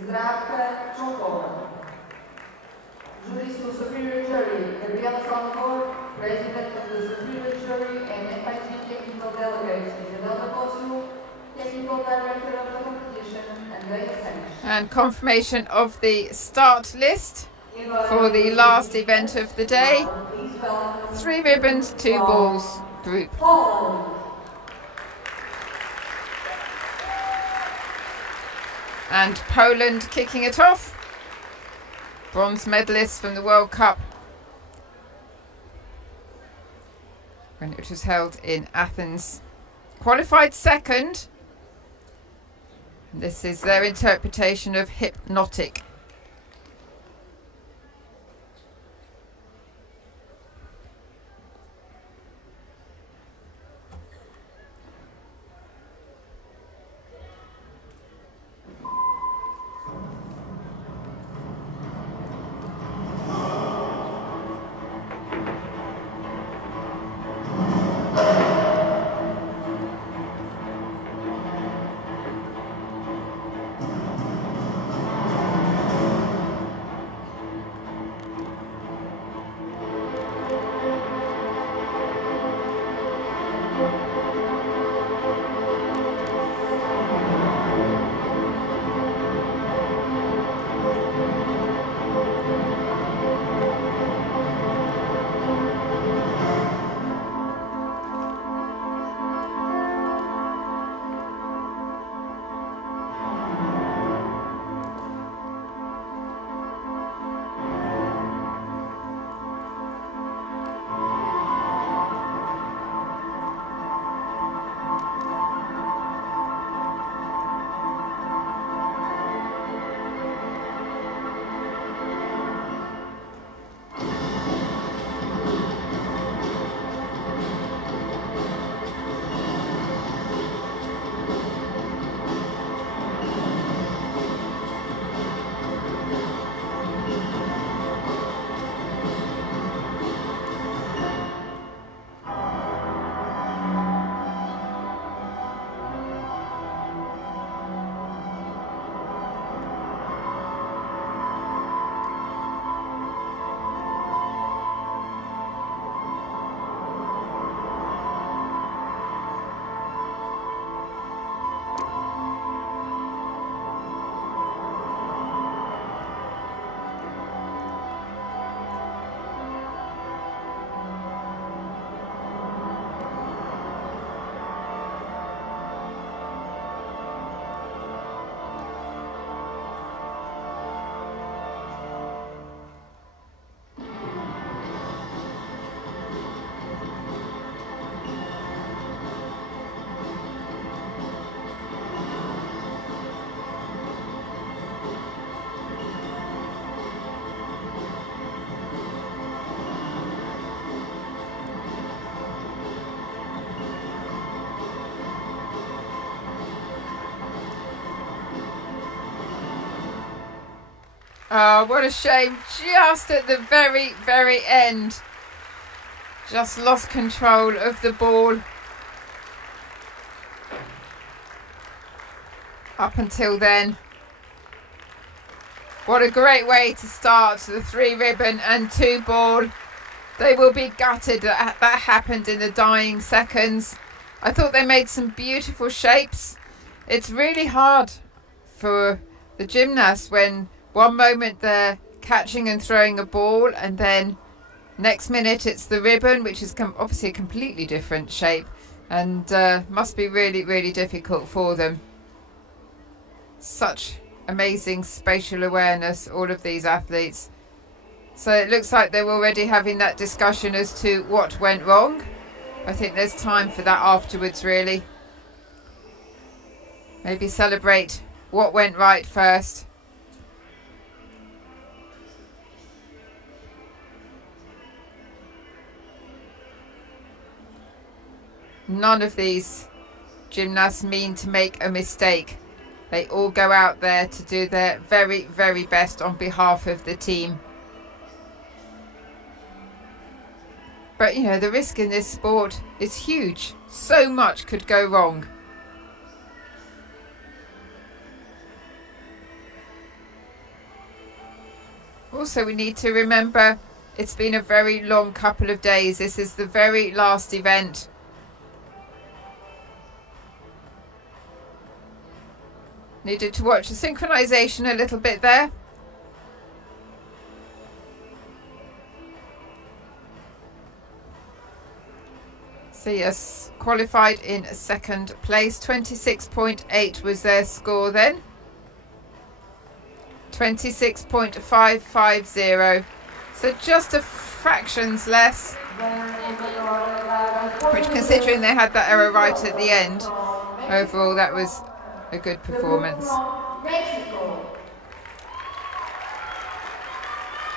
Zdravka Čupova. Judicial Superior Jury, Gabriela Salvador, President of the Superior Jury and FIG Technical Delegate, Isabella Bosu, Technical Director of the competition, Andrea Sanch. And confirmation of the start list for the last event of the day. 3 ribbons, 2 balls group. And Poland kicking it off. Bronze medalists from the World Cup when it was held in Athens. Qualified second. This is their interpretation of hypnotic. Oh, what a shame. Just at the very, very end. Just lost control of the ball. Up until then. What a great way to start the 3 ribbon and 2 ball. They will be gutted that that happened in the dying seconds. I thought they made some beautiful shapes. It's really hard for the gymnasts when one moment they're catching and throwing a ball and then next minute it's the ribbon, which is obviously a completely different shape, and must be really, really difficult for them. Such amazing spatial awareness, all of these athletes. So it looks like they're already having that discussion as to what went wrong. I think there's time for that afterwards, really. Maybe celebrate what went right first. None of these gymnasts mean to make a mistake. They all go out there to do their very, very best on behalf of the team. But, you know, the risk in this sport is huge. So much could go wrong. Also, we need to remember it's been a very long couple of days. This is the very last event. Needed to watch the synchronization a little bit there. So yes, qualified in second place. 26.8 was their score then. 26.550. So just a fractions less. Which, considering they had that error right at the end, overall that was a good performance.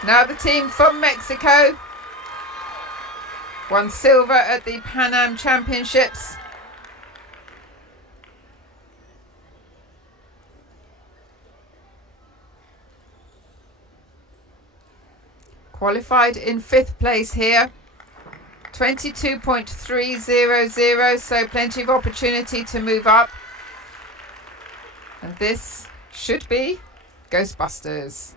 Now the team from Mexico won silver at the Pan Am Championships. Qualified in 5th place here. 22.300, so plenty of opportunity to move up. And this should be Ghostbusters.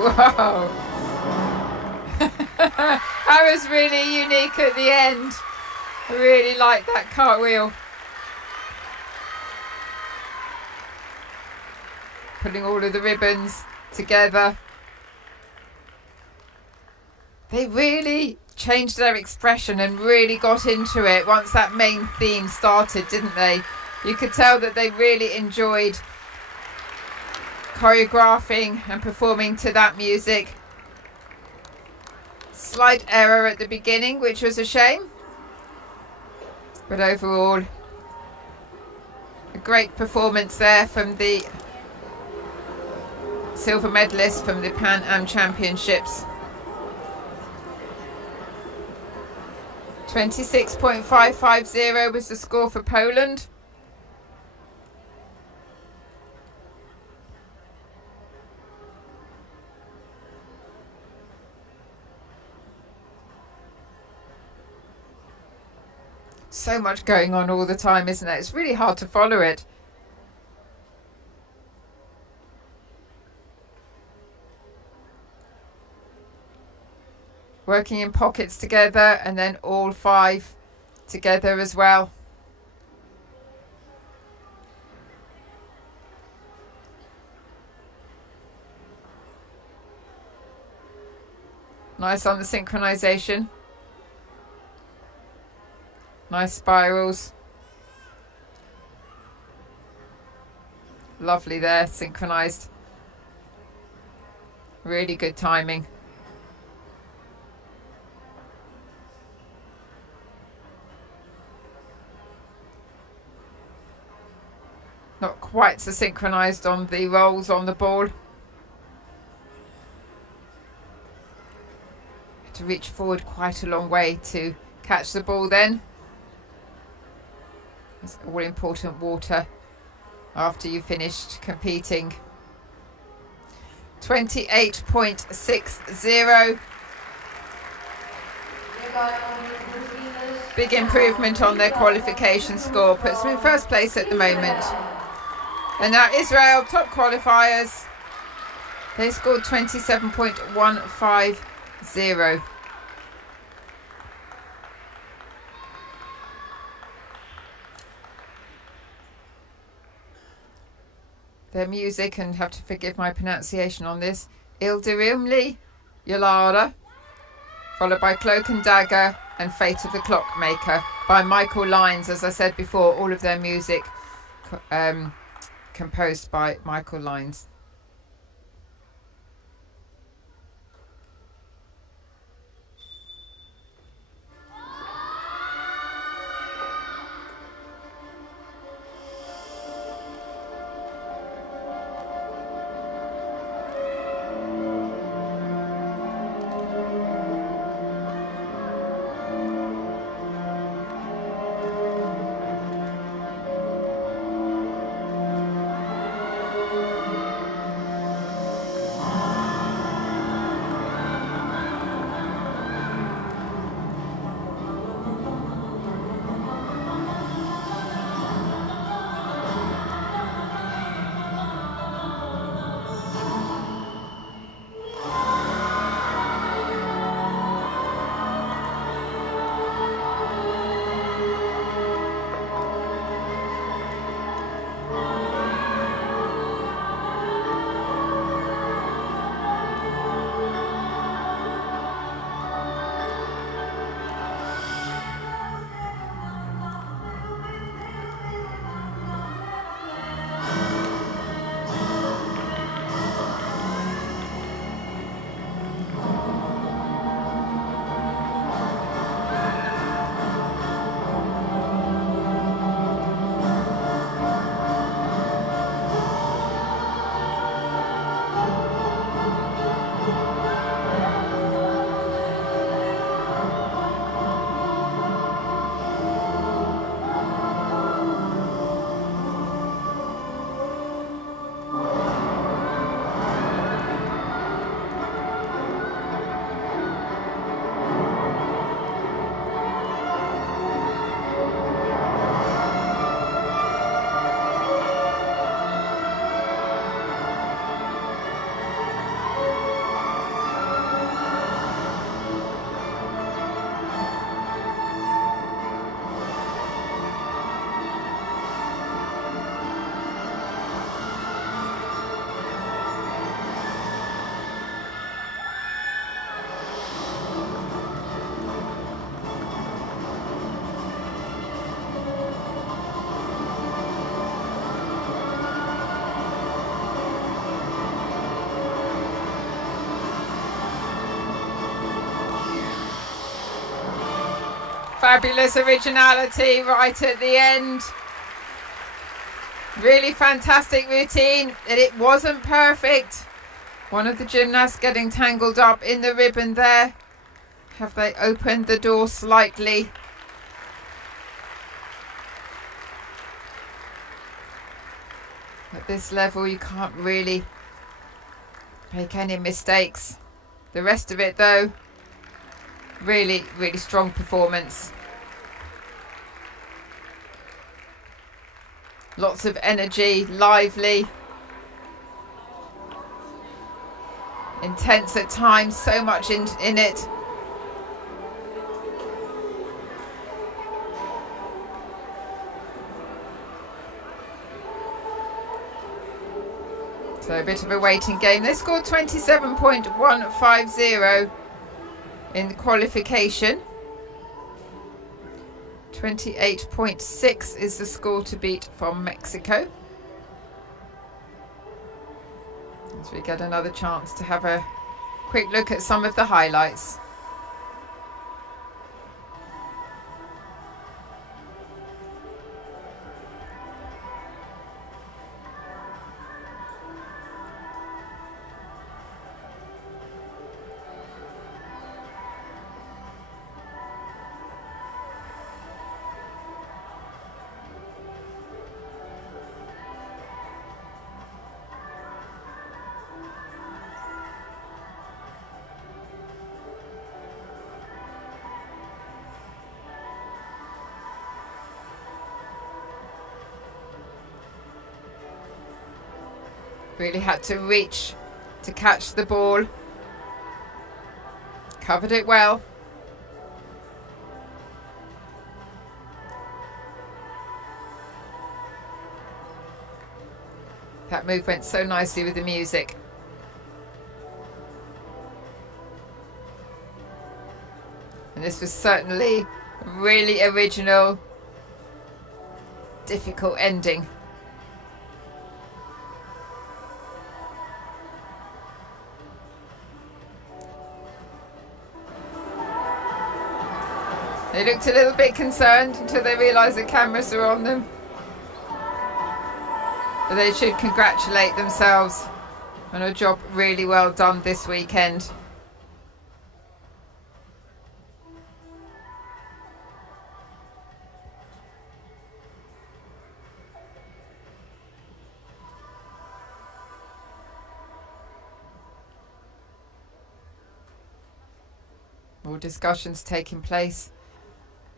Wow. That was really unique at the end. I really like that cartwheel. Putting all of the ribbons together. They really changed their expression and really got into it once that main theme started, didn't they? You could tell that they really enjoyed choreographing and performing to that music. Slight error at the beginning, which was a shame, but overall a great performance there from the silver medalist from the Pan Am Championships. 26.550 was the score for Poland. So much going on all the time, isn't it? It's really hard to follow it. Working in pockets together and then all 5 together as well. Nice on the synchronization. Nice spirals. Lovely there, synchronized. Really good timing. Not quite so synchronized on the rolls on the ball. Had to reach forward quite a long way to catch the ball then. It's all important water after you finished competing. 28.60. Big improvement on their qualification score. Puts them in first place at the moment. And now Israel, top qualifiers. They scored 27.150. Their music, and have to forgive my pronunciation on this, Ildirimli Yalara, followed by Cloak and Dagger and Fate of the Clockmaker by Michael Lyons. As I said before, all of their music composed by Michael Lyons. Fabulous originality right at the end. Really fantastic routine. It wasn't perfect. One of the gymnasts getting tangled up in the ribbon there. Have they opened the door slightly? At this level you can't really make any mistakes. The rest of it though, really, really strong performance. Lots of energy, lively, intense at times, so much in it. So a bit of a waiting game. They scored 27.150 in the qualification. 28.6 is the score to beat from Mexico. As we get another chance to have a quick look at some of the highlights. Really had to reach to catch the ball. Covered it well. That move went so nicely with the music. And this was certainly a really original, difficult ending. They looked a little bit concerned until they realised the cameras are on them. But they should congratulate themselves on a job really well done this weekend. More discussions taking place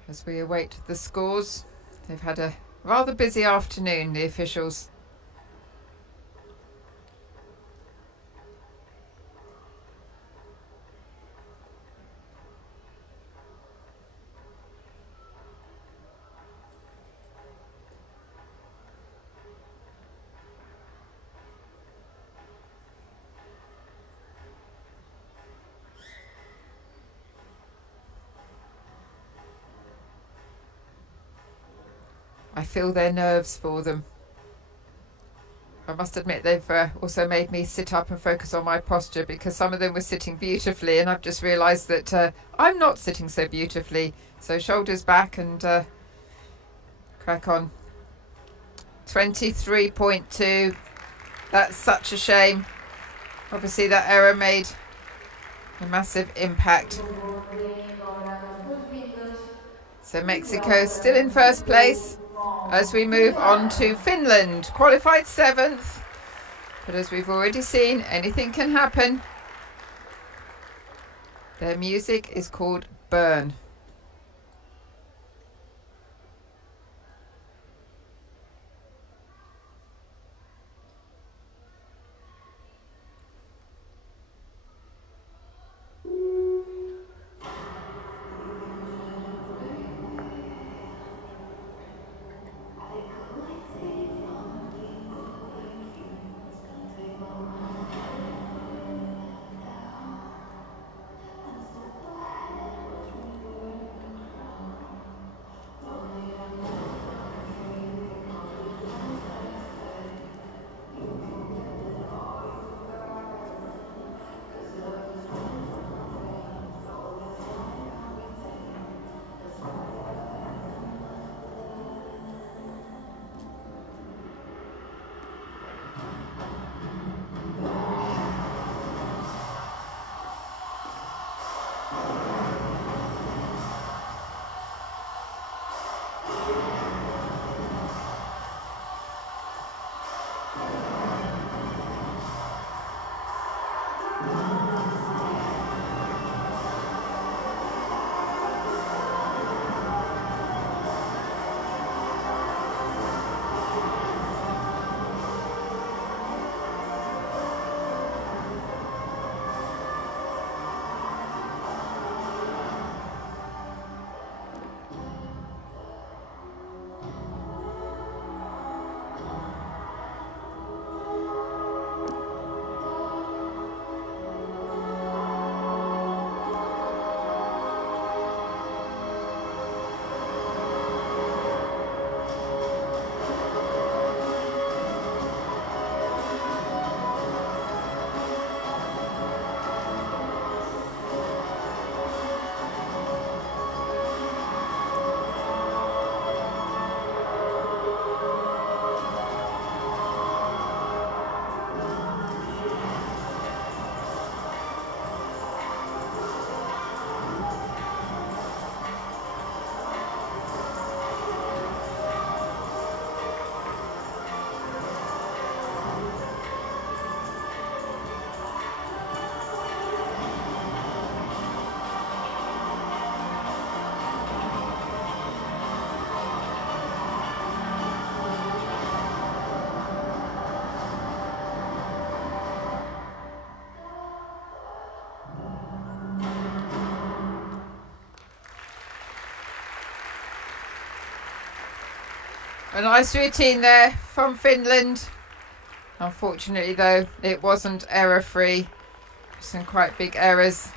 as we await the scores. They've had a rather busy afternoon, the officials. I feel their nerves for them. I must admit they've also made me sit up and focus on my posture, because some of them were sitting beautifully and I've just realised that I'm not sitting so beautifully. So shoulders back and crack on. 23.2. That's such a shame. Obviously that error made a massive impact. So Mexico still in first place. As we move on to Finland, qualified 7th, but as we've already seen, anything can happen. Their music is called Burn. A nice routine there from Finland. Unfortunately though, it wasn't error-free. Some quite big errors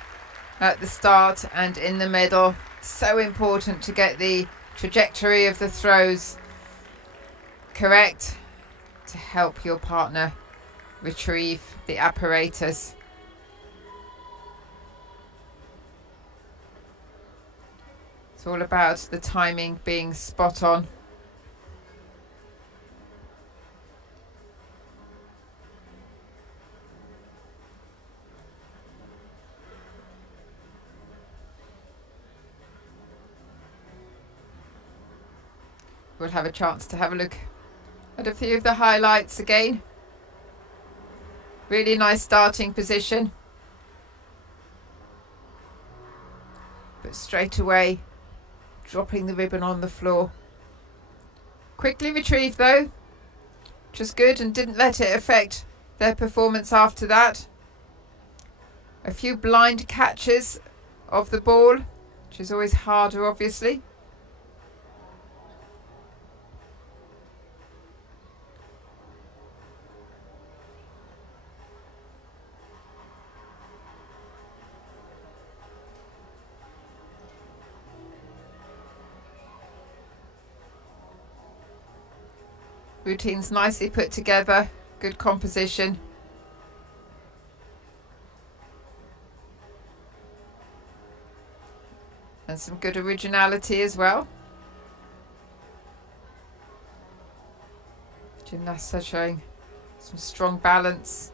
at the start and in the middle. So important to get the trajectory of the throws correct to help your partner retrieve the apparatus. It's all about the timing being spot on. We'll have a chance to have a look at a few of the highlights again. Really nice starting position. But straight away, dropping the ribbon on the floor. Quickly retrieved though, which was good, and didn't let it affect their performance after that. A few blind catches of the ball, which is always harder obviously. Routines nicely put together, good composition. And some good originality as well. Gymnasts are showing some strong balance.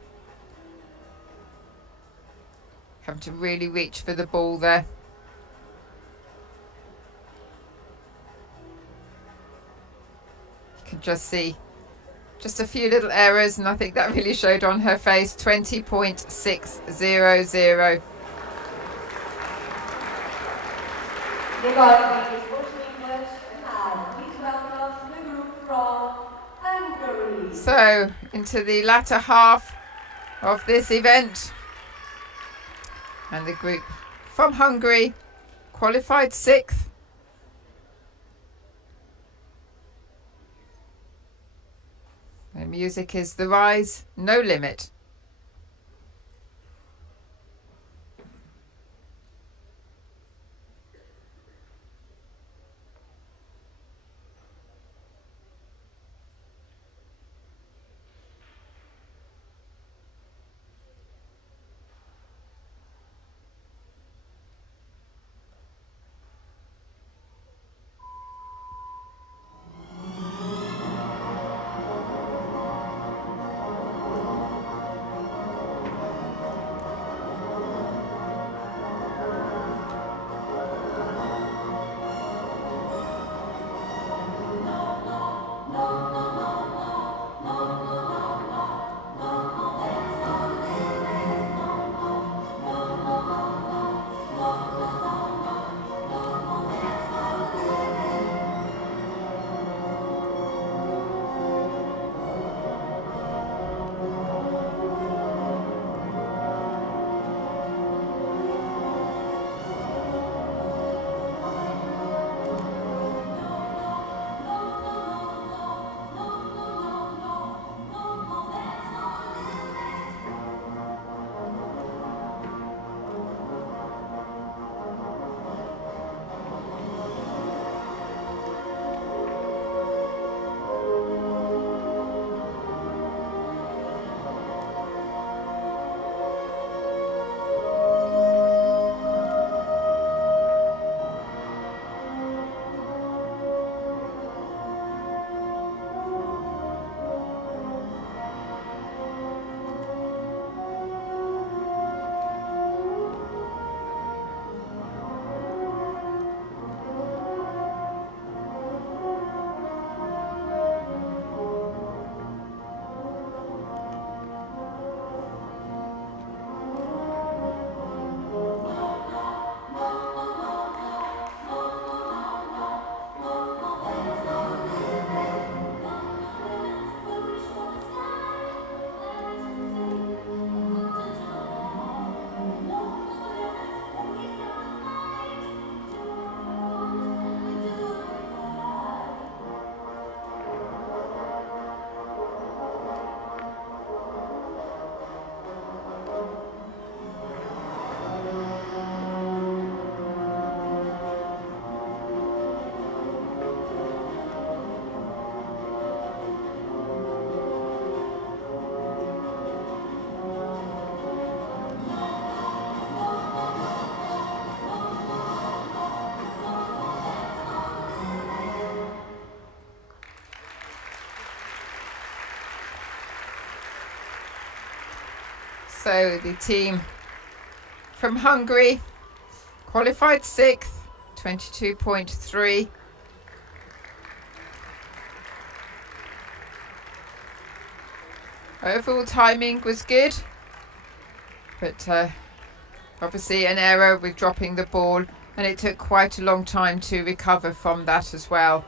Having to really reach for the ball there. You can just see just a few little errors, and I think that really showed on her face. 20.600. So into the latter half of this event, and the group from Hungary qualified 6th. The music is The Rise, No Limit. So the team from Hungary qualified 6th, 22.3. Overall timing was good, but obviously an error with dropping the ball, and it took quite a long time to recover from that as well,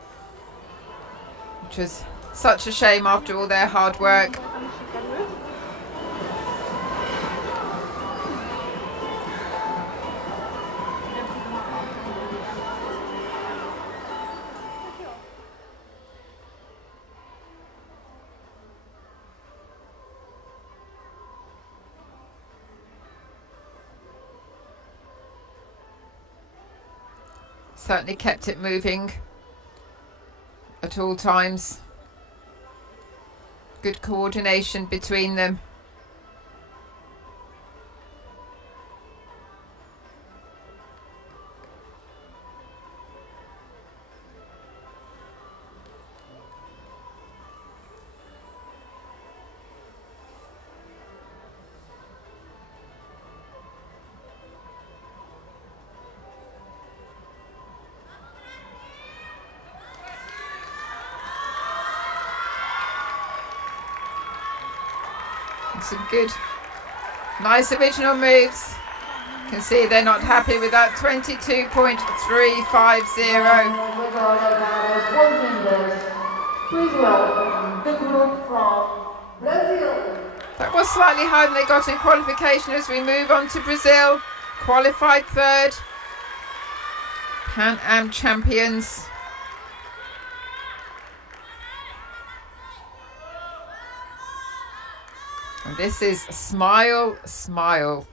which was such a shame after all their hard work. Certainly kept it moving at all times. Good coordination between them. Some good, nice original moves. You can see they're not happy with that 22.350. Please welcome the group from Brazil. That was slightly higher than they got in qualification as we move on to Brazil. Qualified 3rd. Pan Am champions. And this is Smile, Smile.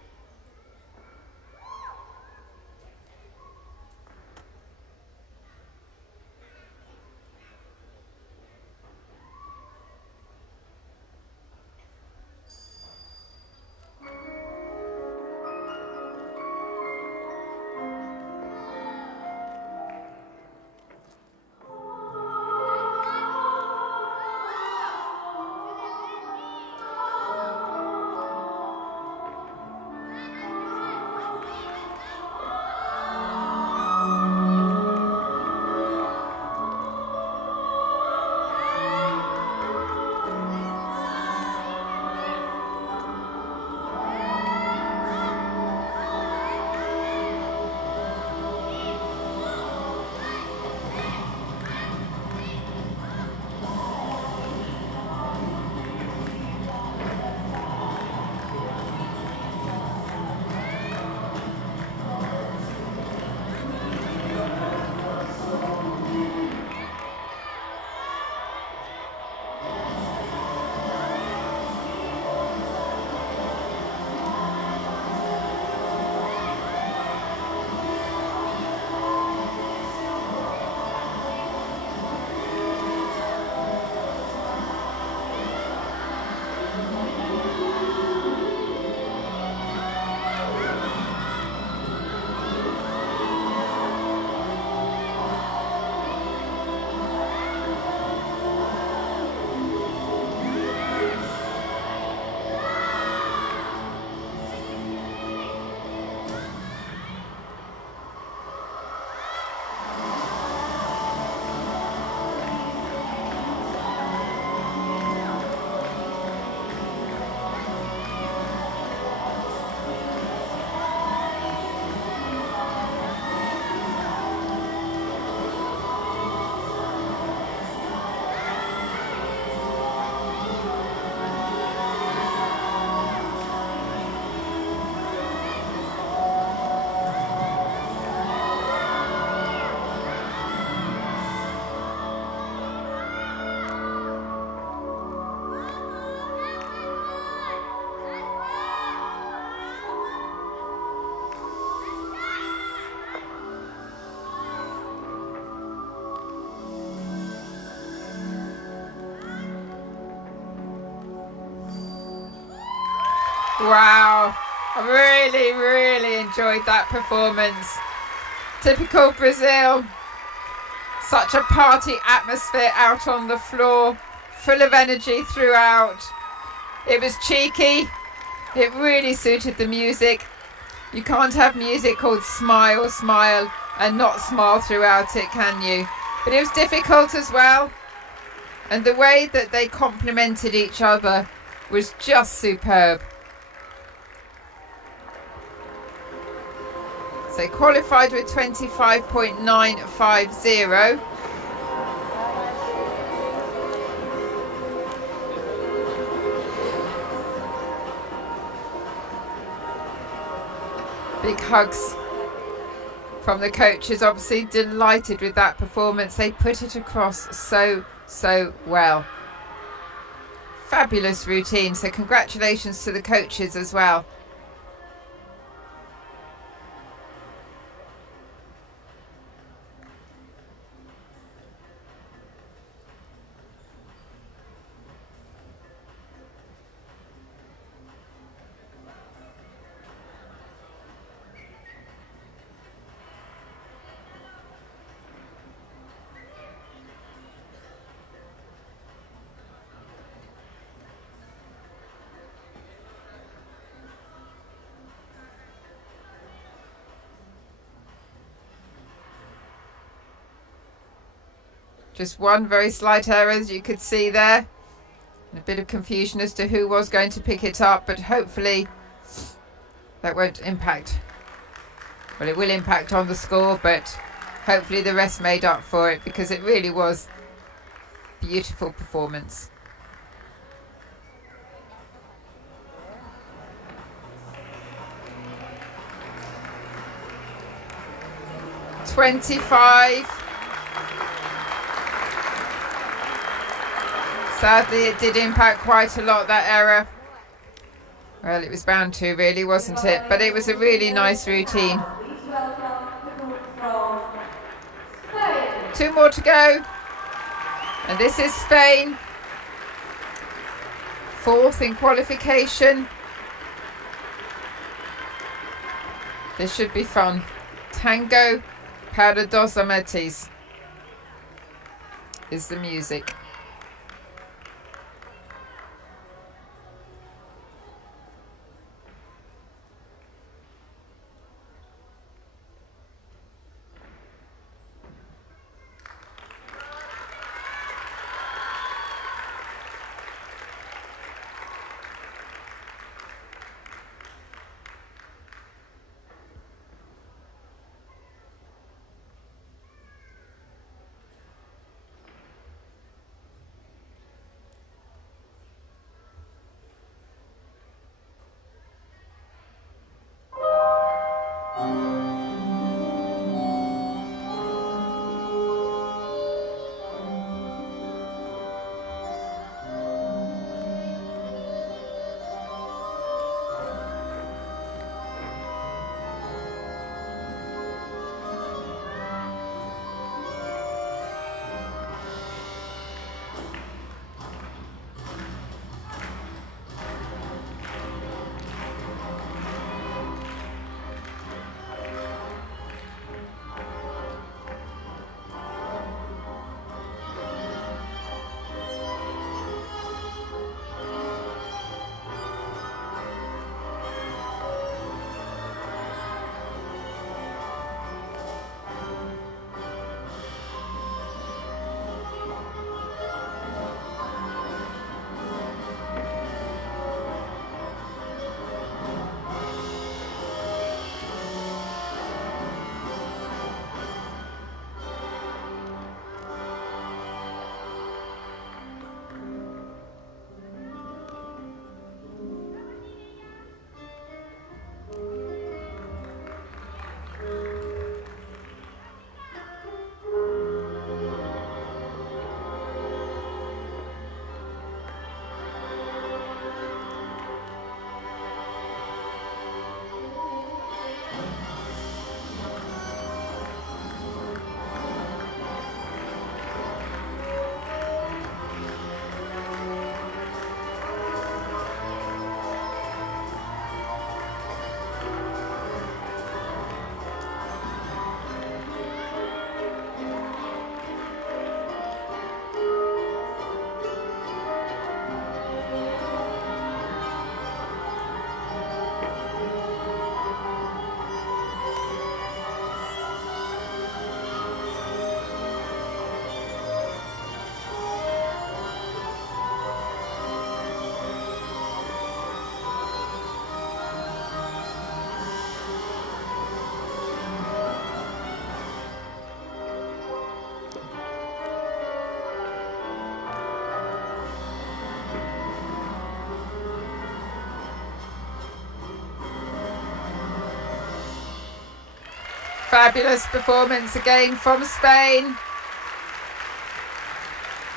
Wow, I really enjoyed that performance. Typical Brazil. Such a party atmosphere out on the floor, full of energy throughout. It was cheeky, It really suited the music. You can't have music called Smile, Smile and not smile throughout it, can you? But it was difficult as well. And the way that they complemented each other was just superb. So qualified with 25.950. Big hugs from the coaches, obviously delighted with that performance. They put it across so well. Fabulous routine, so congratulations to the coaches as well. Just one very slight error, as you could see there. And a bit of confusion as to who was going to pick it up, but hopefully that won't impact. Well, it will impact on the score, but hopefully the rest made up for it, because it really was a beautiful performance. .25. Sadly, it did impact quite a lot, that error. Well, it was bound to, really, wasn't it? But it was a really nice routine. 2 more to go. And this is Spain. 4th in qualification. This should be fun. Tango para dos amantes is the music. fabulous performance again from Spain.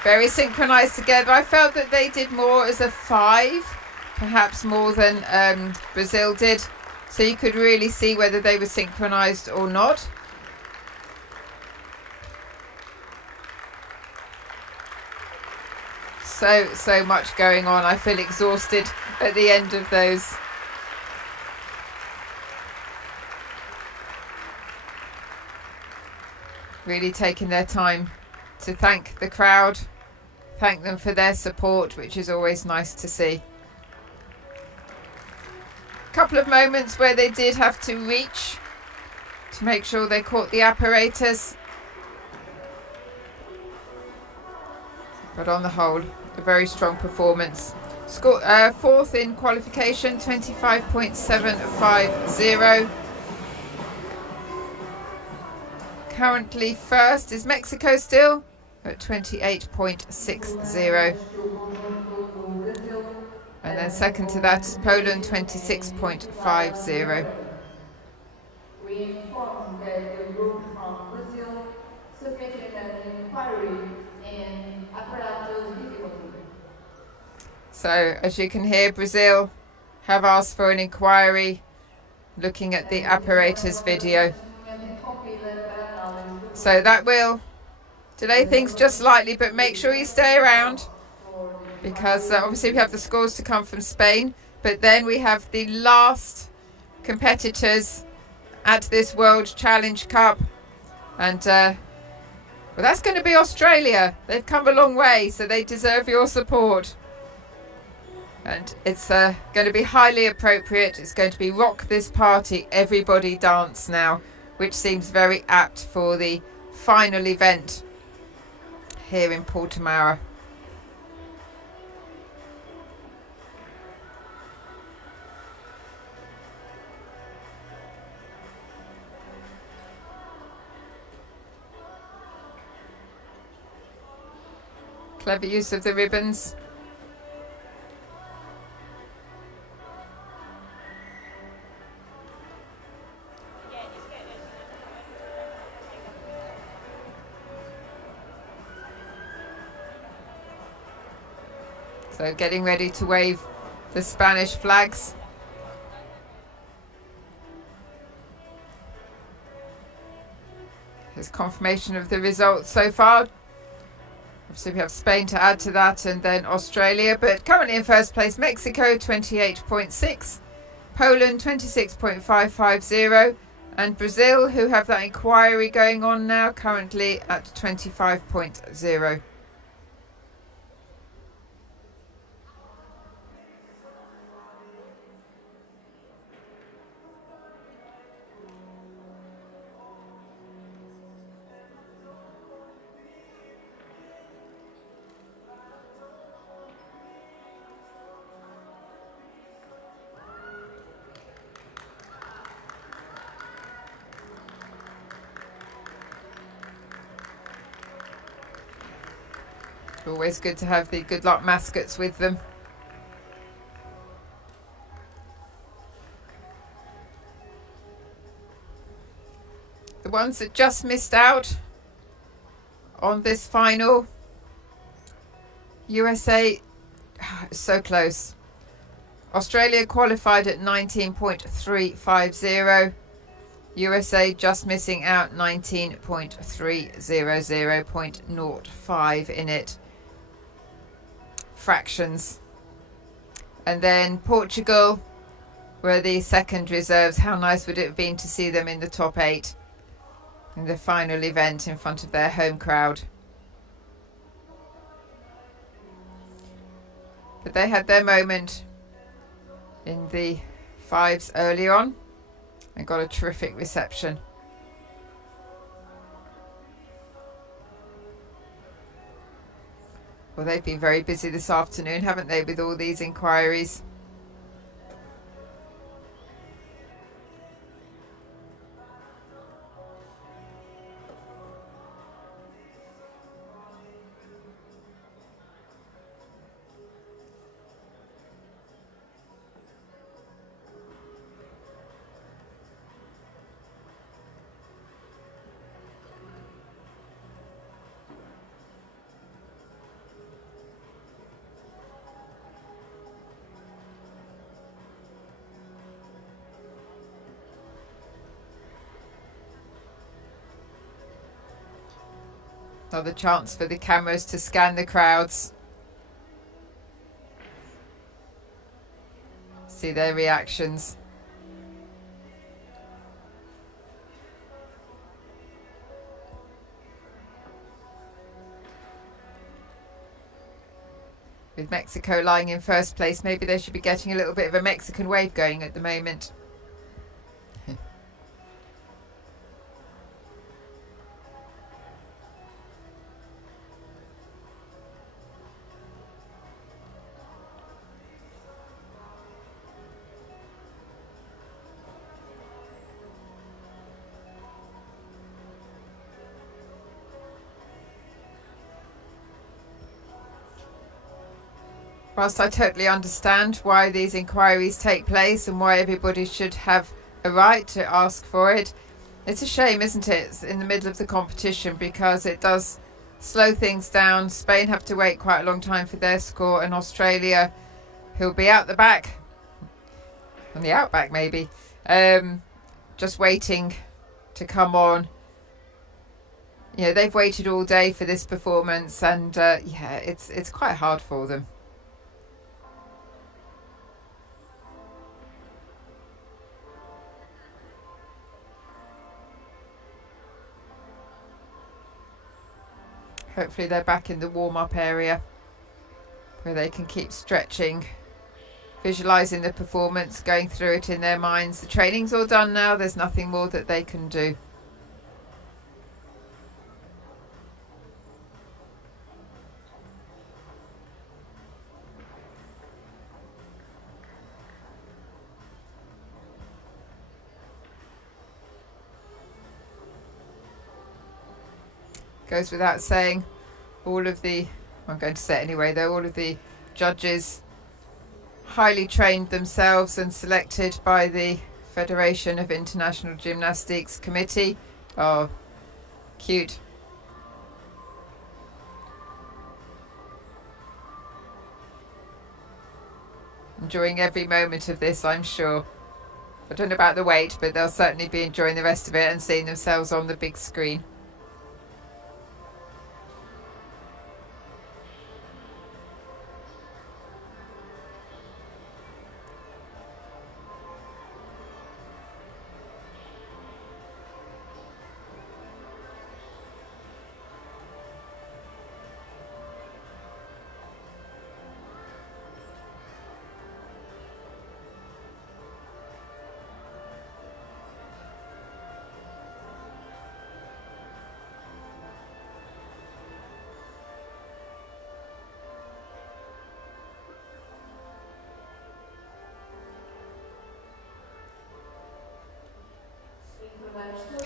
Very synchronised together. I felt that they did more as a 5, perhaps more than Brazil did. So you could really see whether they were synchronised or not. So much going on. I feel exhausted at the end of those. Really taking their time to thank the crowd, thank them for their support, which is always nice to see. A couple of moments where they did have to reach to make sure they caught the apparatus. But on the whole, a very strong performance. Score, 4th in qualification, 25.750. Currently first is Mexico still at 28.60. And then second to that is Poland, 26.50. We inform that the group from Brazil submitted an inquiry in apparatus difficulty. So as you can hear, Brazil have asked for an inquiry looking at the apparatus video. So that will delay things just slightly, but make sure you stay around because obviously we have the scores to come from Spain, but then we have the last competitors at this World Challenge Cup, and well, that's going to be Australia. They've come a long way, so they deserve your support. And it's going to be highly appropriate. It's going to be Rock This Party, Everybody Dance Now, which seems very apt for the final event here in Portimão. Clever use of the ribbons. So getting ready to wave the Spanish flags. Here's confirmation of the results so far. Obviously we have Spain to add to that, and then Australia, but currently in first place Mexico 28.6, Poland 26.550, and Brazil, who have that inquiry going on now, currently at 25.0. Always good to have the good luck mascots with them. The ones that just missed out on this final. USA, so close. Australia qualified at 19.350. USA just missing out 19.300, 0.05 in it. Fractions. And then Portugal were the second reserves. How nice would it have been to see them in the top 8 in the final event in front of their home crowd. But they had their moment in the 5s early on and got a terrific reception. Well, they've been very busy this afternoon, haven't they, with all these inquiries? Another chance for the cameras to scan the crowds. See their reactions. With Mexico lying in first place, maybe they should be getting a little bit of a Mexican wave going at the moment. Whilst I totally understand why these inquiries take place and why everybody should have a right to ask for it, it's a shame, isn't it? It's in the middle of the competition, because it does slow things down. Spain have to wait quite a long time for their score, and Australia, who'll be out the back, on the outback maybe, just waiting to come on. You know, they've waited all day for this performance, and yeah, it's quite hard for them. Hopefully they're back in the warm-up area where they can keep stretching, visualising the performance, going through it in their minds. The training's all done now, there's nothing more that they can do. Goes without saying, all of the, I'm going to say it anyway though, all of the judges highly trained themselves and selected by the Federation of International Gymnastics Committee. Oh, cute. Enjoying every moment of this, I'm sure. I don't know about the weight, but they'll certainly be enjoying the rest of it and seeing themselves on the big screen.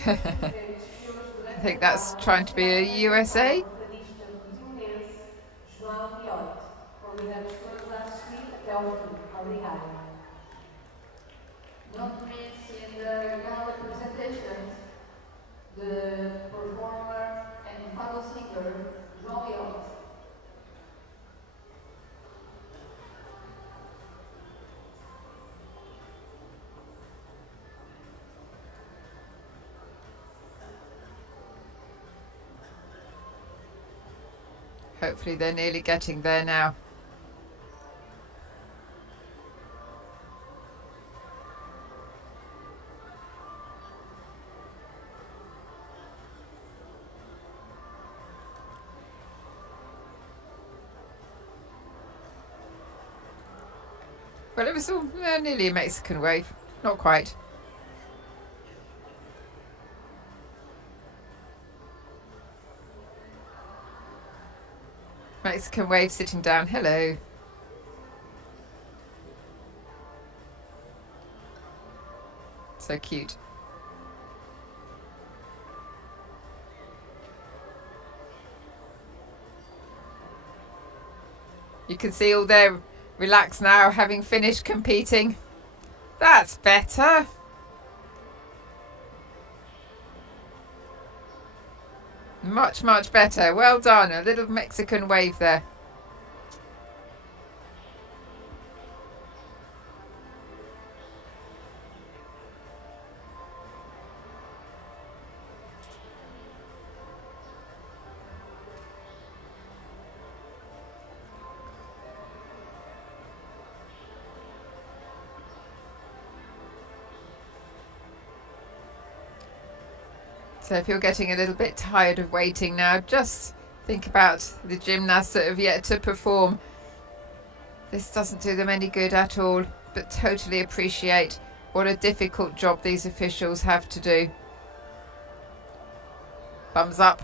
I think that's trying to be a USA. Not missed in the gala presentations, the performer and fellow singer, João Leão. Hopefully they're nearly getting there now. Well, it was all nearly a Mexican wave. Not quite. Mexican wave sitting down. Hello. So cute. You can see all they're relaxed now, having finished competing. That's better. Much, much better. Well done. A little Mexican wave there. So if you're getting a little bit tired of waiting now, just think about the gymnasts that have yet to perform. This doesn't do them any good at all, but totally appreciate what a difficult job these officials have to do. Thumbs up.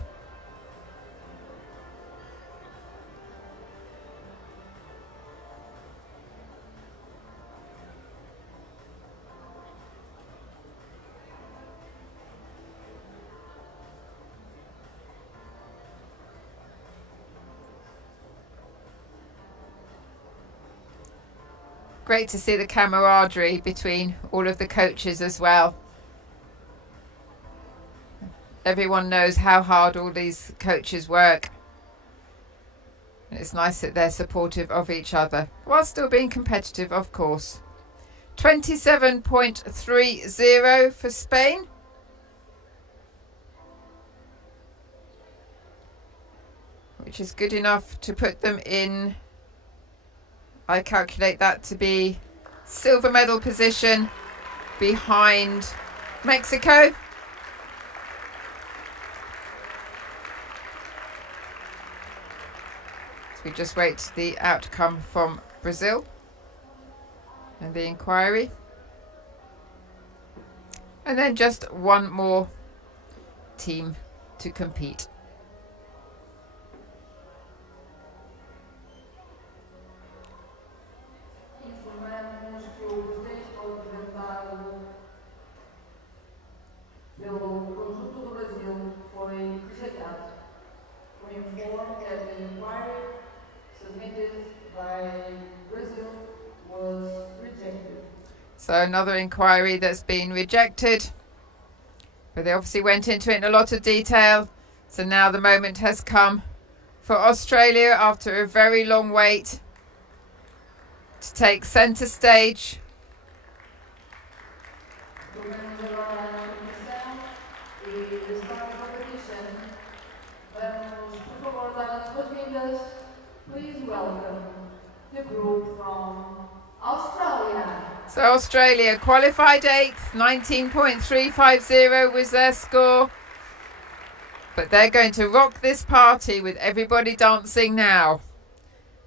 Great to see the camaraderie between all of the coaches as well. Everyone knows how hard all these coaches work. It's nice that they're supportive of each other, while still being competitive, of course. 27.30 for Spain. Which is good enough to put them in, I calculate that to be silver medal position behind Mexico. So we just wait the outcome from Brazil and the inquiry. And then just one more team to compete. So another inquiry that's been rejected, but they obviously went into it in a lot of detail. So now the moment has come for Australia, after a very long wait, to take centre stage. Please welcome the group from Australia. So Australia qualified 8th, 19.350 was their score. But they're going to rock this party with everybody dancing now.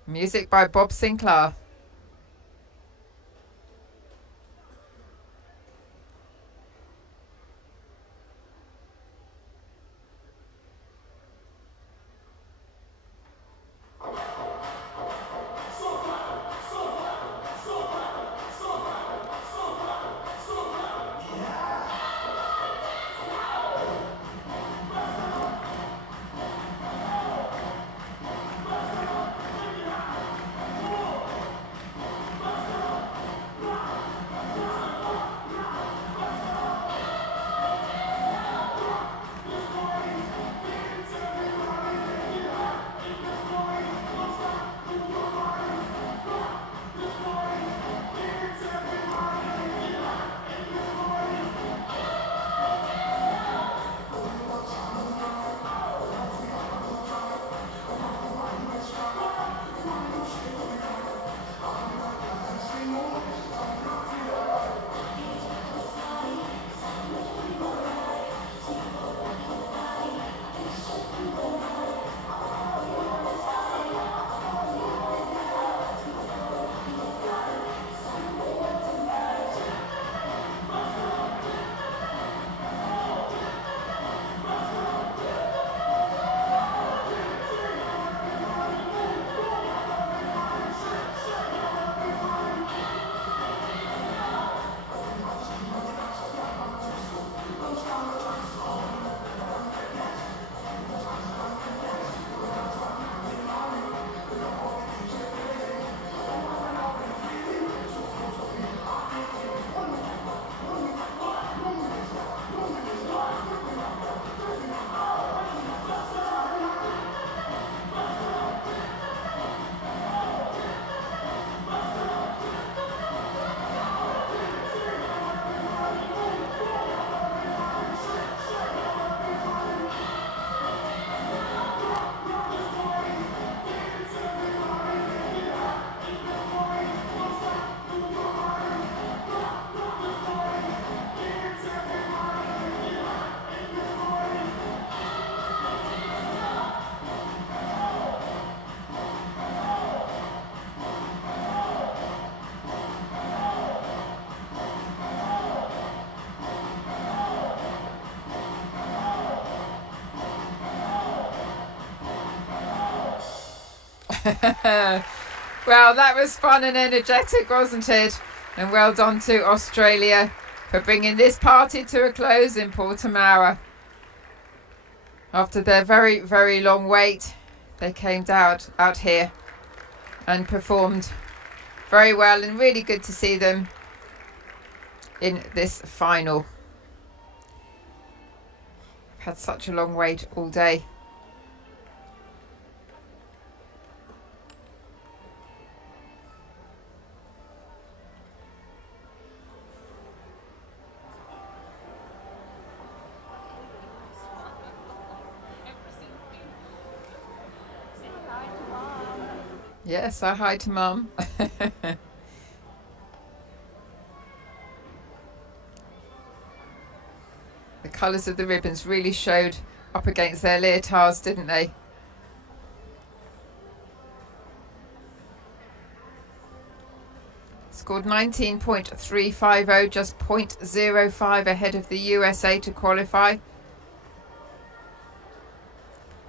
Music by Bob Sinclair. Well, that was fun and energetic, wasn't it? And well done to Australia for bringing this party to a close in Portimão. After their very, very long wait, they came out here and performed very well, and really good to see them in this final. Had such a long wait all day. Yes, say hi to Mum. The colours of the ribbons really showed up against their leotards, didn't they? Scored 19.350, just 0.05 ahead of the USA to qualify. A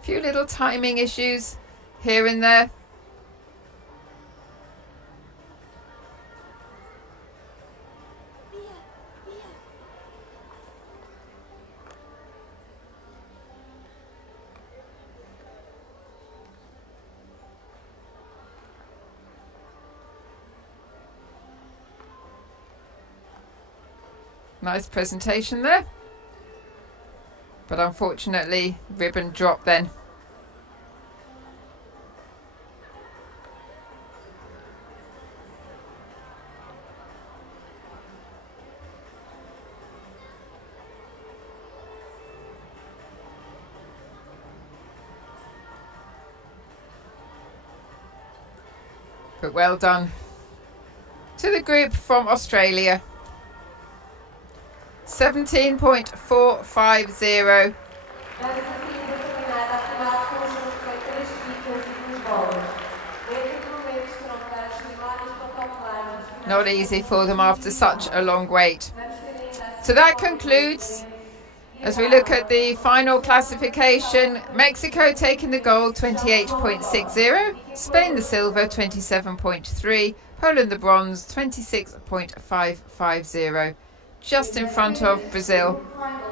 few little timing issues here and there. Nice presentation there, but unfortunately ribbon dropped then. But well done to the group from Australia. 17.450. Not easy for them after such a long wait. So that concludes, as we look at the final classification, Mexico taking the gold, 28.60, Spain the silver, 27.3, Poland the bronze, 26.550. Just in front of Brazil,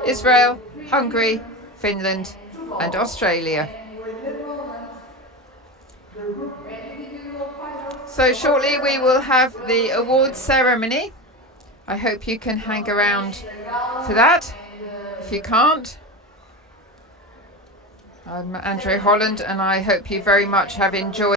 Israel, Hungary, Finland and Australia. So shortly we will have the awards ceremony. I hope you can hang around for that. If you can't, I'm Andrea Holland, and I hope you very much have enjoyed